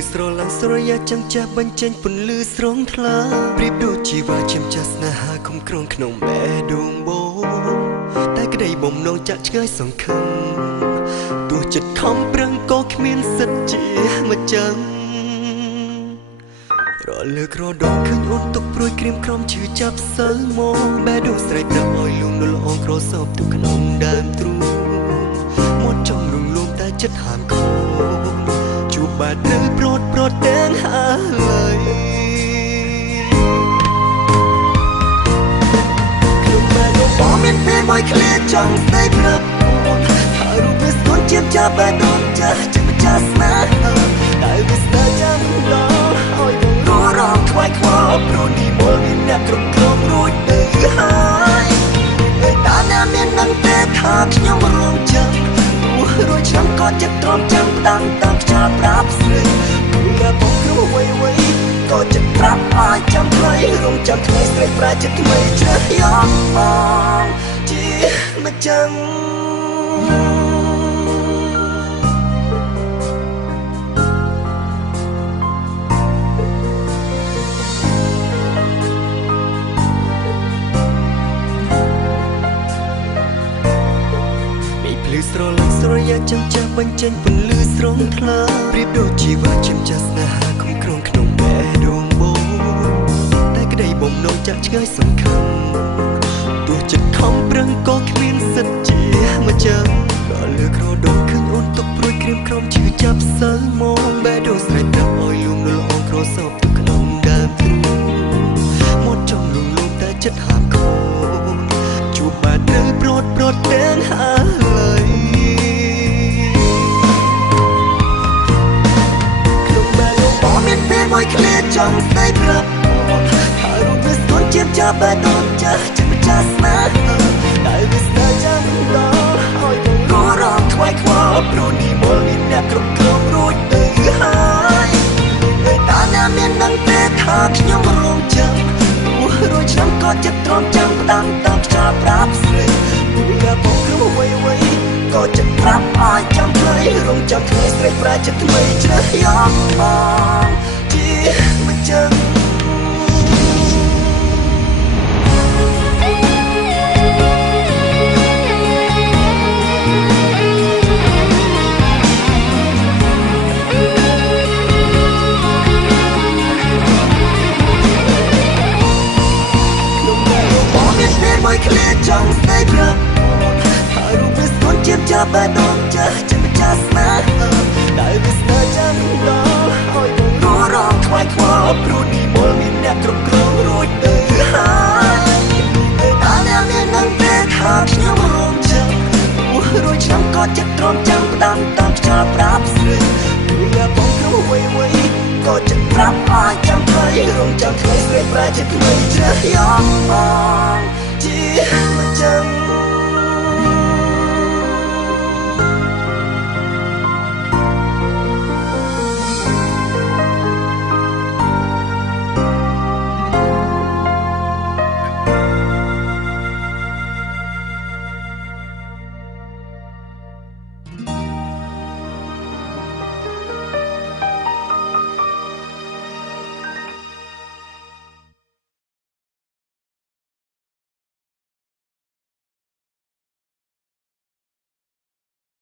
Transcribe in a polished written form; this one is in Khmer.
លឺស្រឡាំងស្រយាចាំចាស់បញ្ចេញពន្លឺស្រងថ្លាប្រៀបដូចជីវ៉ាឈាមចាស់ស្នេហាខំក្រងក្នុងបេះដូងបងតែក្តីបំណងចាក់ឆ្ងាយសង្ឃឹមទោះចិត្តខំប្រឹងក៏គ្មានសិទ្ធជាម្ចឹងរលើក្រដងឃើញអូនទុកព្រួយក្រៀមក្រំឈឺចាប់សើមកបេះដូងស្រែកប្រាប់ឲ្យលួងលលអងក្រសោបទុកក្នុងដើមទ្រូងមាត់ចង់លងលងតែចិត្តហាមខូនជួបបាត់ត្រូវប្រត់ទាំងហើយខ្ញុំមិនបងមានពេលមួយឃ្លាចង់ស្ដីប្រាប់អូនហើយរូបវាស្ទន់ជាចាប់បែបដូនចាស់ជាម្ចាស់ស្នេហាតែវាស្នេហ៍ចាំដល់ឲ្យបងរងខ្វាយខ្វល់ព្រោះនេះមកមានអ្នកគ្រប់គ្រងរួចទៅហើយតែតាណាមាននឹងតែថាខ្ញុំរងចាំរួចឆ្នាំក៏ចិត្តទ្រាំចាំផ្ដាំតាមខ្យល់ប្រាប់ស្រីតែបងគ្រូវ័យក៏ចិត្តប្រាប់ឲ្យចាំថ្លៃរងចាំថ្លៃស្រីប្រាចិត្តថ្មីជ្រើសយកមកជាមិនចឹងលឺស្រឡាញ់ស្រយាចាំចាស់បញ្ចេញពន្លឺស្រងថ្លាប្រៀបដូចជីវ៉ាឈាមចាស់ស្នេហាខំក្រងក្នុងបេះដូងបងតែក្តីបំណងចាក់ឆ្ងាយសង្ឃឹមទោះចិត្តខំប្រឹងក៏គ្មានសិទ្ធជាម្ចឹងក៏លើក្រដងឃើញអូនទុកព្រួយក្រៀមក្រំឈឺចាប់សើមកបេះដូងស្រែកប្រាប់ឲ្យលួងលលអងក្រសោបទុកក្នុងដើមទ្រូងមាត់ចង់លងលងតែចិត្តហាមខូនជួបបាត់ត្រូវប្រត់ទាំងហើយមួយឃ្លាចង់ស្ដីប្រាប់អូនហើយរូបវាស្ទន់ជាចាប់បែបដូនចាស់ជាម្ចាស់ស្នេហាតែវាស្នេហ៍ចាំដល់ឲ្យបងរងខ្វាយខ្វល់ព្រោះនេះមកមានអ្នកគ្រប់គ្រងរួចទៅហើយតែតាណាមាននឹងតែថាខ្ញុំរងចាំរួចឆ្នាំក៏ចិត្តទ្រាំចាំផ្ដាំតាមខ្យល់ប្រាប់ស្រីតែបងគ្រូវ័យក៏ចិត្តប្រាប់ឲ្យចាំថ្លៃរងចាំថ្លៃស្រីប្រាចិត្តថ្មីជ្រើសយកមកមិនចឹងមួយឃ្លាចង់ស្ដីប្រាប់អូនហើយរូបវាស្ទន់ជាចាប់បែបដូនចាស់ជាម្ចាស់ស្នេហាតែវាស្នេហ៍ចាំដល់ឲ្យបងរងខ្វាយខ្វល់ព្រោះនេះមកមានអ្នកគ្រប់គ្រងរួចទៅហើយតែតាណាមាននឹងតែថាខ្ញុំរងចាំរួចឆ្នាំក៏ចិត្តទ្រាំចាំផ្ដាំតាមខ្យល់ប្រាប់ស្រីតែបងគ្រូវ័យក៏ចិត្តប្រាប់ឲ្យចាំថ្លៃរងចាំថ្លៃស្រីប្រាចិត្តថ្មីជ្រើសយកមក